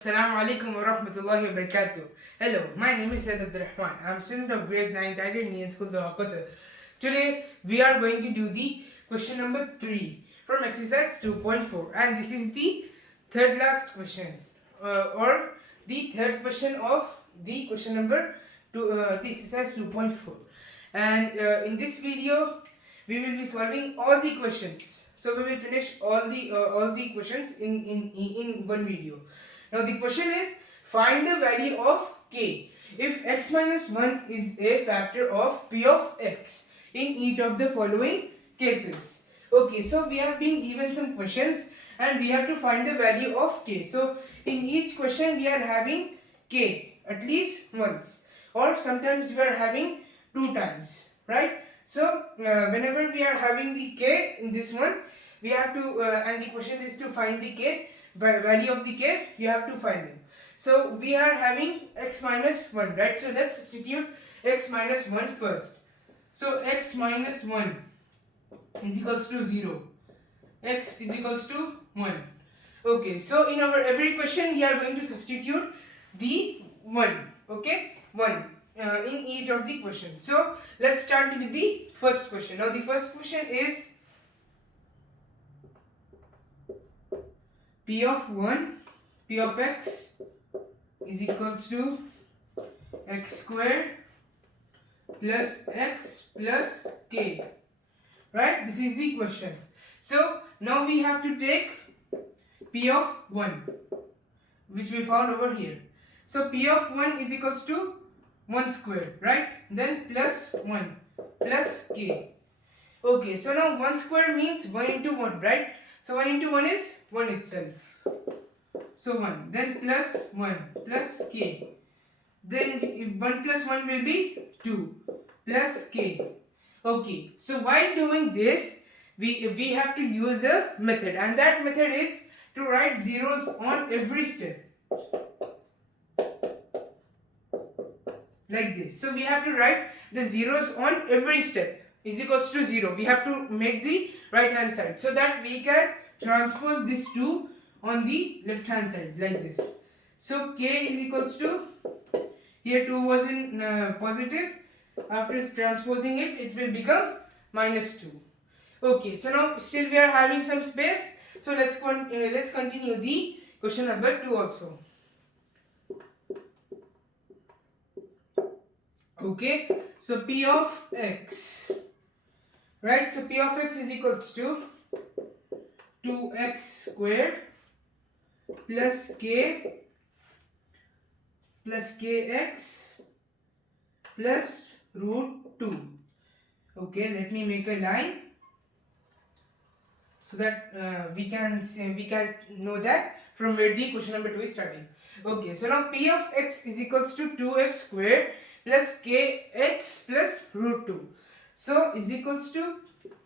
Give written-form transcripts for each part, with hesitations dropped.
Assalamu alaikum wa rahmatullahi wa barakatuh. Hello, my name is Sayyid Abdul Rahman. I am student of grade 9 Indian School of Qatar. Today we are going to do the question number 3 from exercise 2.4, and this is the third last question or the third question of the question number the exercise 2.4. And in this video we will be solving all the questions. So we will finish all the questions in one video. Now the question is, find the value of k if x minus 1 is a factor of p of x in each of the following cases. Okay, so we have been given some questions and we have to find the value of k. So in each question we are having k at least once, or sometimes we are having 2 times, right? So whenever we are having the k in this one, we have to and the question is to find the k value of the k, you have to find it. So we are having x minus 1, right? So let's substitute x minus 1 first. So x minus 1 is equals to 0, x is equals to 1. Okay, so in our every question we are going to substitute the 1, okay, 1 in each of the questions. So let's start with the first question. Now the first question is p of 1, p of x is equals to x square plus x plus k, right? This is the question. So now we have to take p of 1, which we found over here. So p of 1 is equals to 1 square, right? Then plus 1 plus k. Okay, so now 1 square means 1 into 1, right? So 1 into 1 is 1 itself. So 1, then plus 1 plus k. Then 1 plus 1 will be 2 plus k. Okay, so while doing this, we have to use a method, and that method is to write zeros on every step. Like this. So we have to write the zeros on every step is equals to 0. We have to make the right hand side so that we can transpose this 2 on the left hand side like this. So k is equals to, here 2 was in positive, after transposing it, it will become minus 2. Okay, so now still we are having some space, so let's continue the question number 2 also. Okay, so p of x, right? So p of x is equals to 2x square plus k plus kx plus root 2. Okay, let me make a line so that we can know that from where the question number 2 is starting. Okay, so now p of x is equals to 2x square plus kx plus root 2. So is equals to,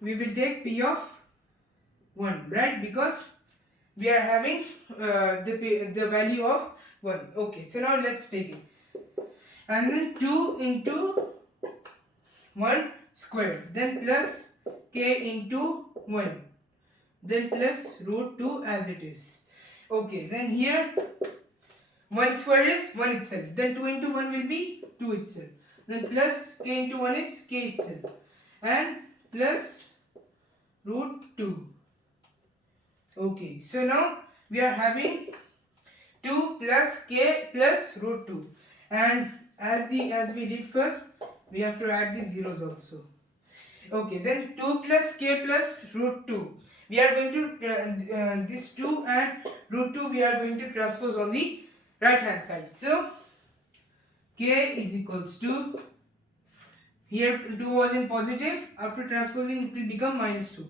we will take p of 1, right? Because we are having the value of 1. Okay, so now let's take it. And then 2 into 1 square, then plus k into 1, then plus root 2 as it is. Okay, then here 1 square is 1 itself, then 2 into 1 will be 2 itself, then plus k into 1 is k itself, and plus root 2. Okay, so now we are having 2 plus k plus root 2, and as we did first, we have to add the zeros also. Okay, then 2 plus k plus root 2, we are going to this 2 and root 2 we are going to transpose on the right hand side. So k is equals to, here 2 was in positive, after transposing it will become minus 2.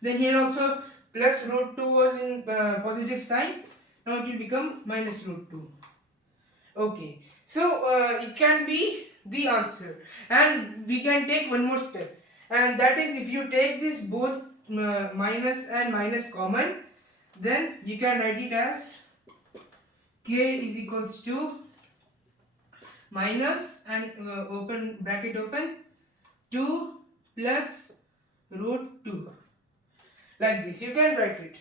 Then here also plus root 2 was in positive sign, now it will become minus root 2. Okay, so it can be the answer, and we can take one more step, and that is, if you take this both minus and minus common, then you can write it as k is equals to minus and open bracket open 2 plus root 2. Like this you can write it,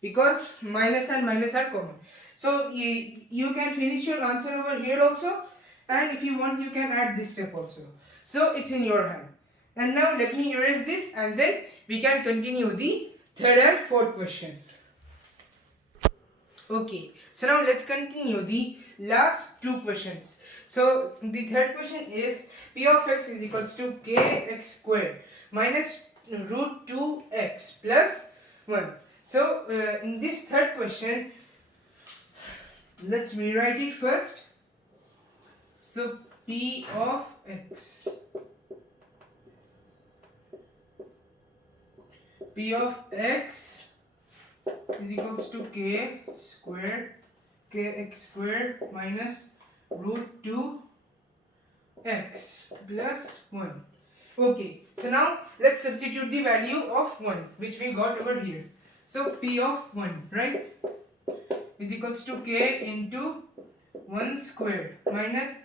because minus and minus are common. So you can finish your answer over here also, and if you want you can add this step also. So it's in your hand. And now let me erase this and then we can continue the third and fourth question. Okay, so now let's continue the last two questions. So the third question is p of x is equals to kx squared minus root 2x plus 1. So in this third question, let's rewrite it first. So p of x is equals to kx squared minus root 2x plus 1. Okay, so now let's substitute the value of 1 which we got over here. So p of 1, right, is equals to k into 1 squared minus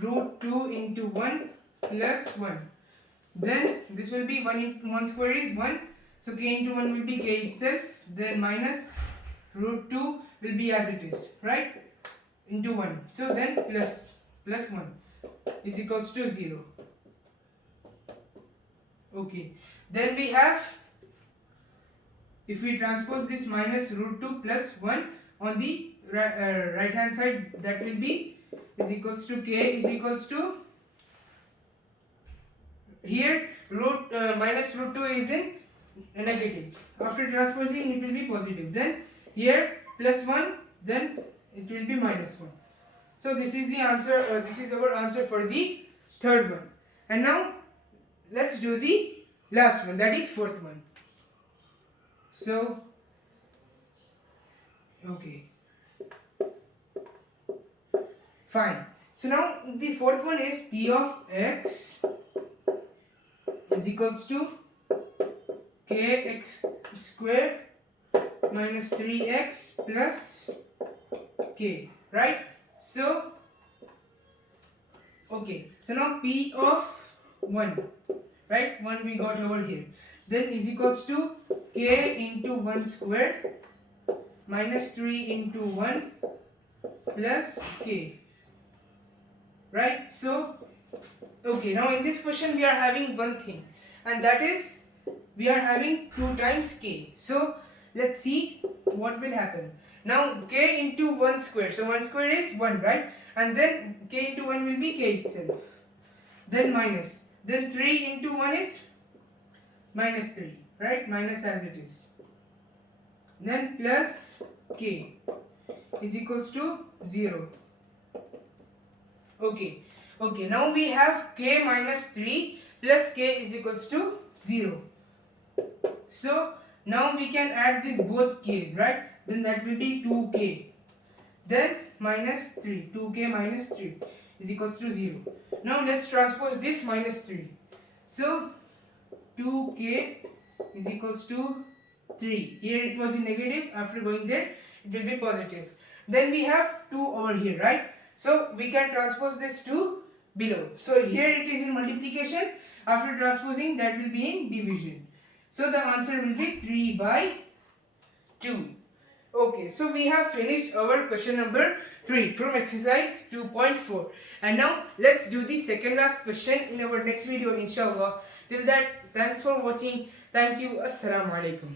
root 2 into 1 plus 1. Then this will be 1 into 1 square is 1. So k into 1 will be k itself. Then minus root 2 will be as it is, right, into 1. So then plus 1 is equals to 0. Okay. Then we have, if we transpose this minus root 2 plus 1 on the right hand side, that will be is equals to k is equals to, here minus root 2 is in negative. After transposing it will be positive. Then here plus 1, then it will be minus 1. So this is the answer, this is our answer for the third one. And now let's do the last one, that is fourth one. So okay, fine. So now the fourth one is p of x is equals to kx squared minus 3x plus k, right? So okay, so now p of 1, right, 1 we got over here, then is equals to k into 1 squared minus 3 into 1 plus k, right? So okay, now in this question we are having one thing, and that is we are having 2 times k. So let's see what will happen. Now k into 1 square, so 1 square is 1, right, and then k into 1 will be k itself, then minus, then 3 into 1 is minus 3, right, minus as it is, then plus k is equals to 0. Okay, now we have k minus 3 plus k is equals to 0. So now we can add these both k's, right, then that will be 2k, then minus 3, 2k minus 3 is equals to 0. Now let's transpose this minus 3. So 2k is equals to 3. Here it was in negative, after going there it will be positive. Then we have 2 over here, right? So we can transpose this 2 below. So here it is in multiplication, after transposing that will be in division. So the answer will be 3 by 2. Okay, so we have finished our question number 3 from exercise 2.4. And now let's do the second last question in our next video, inshallah. Till that, thanks for watching. Thank you. Assalamu alaikum.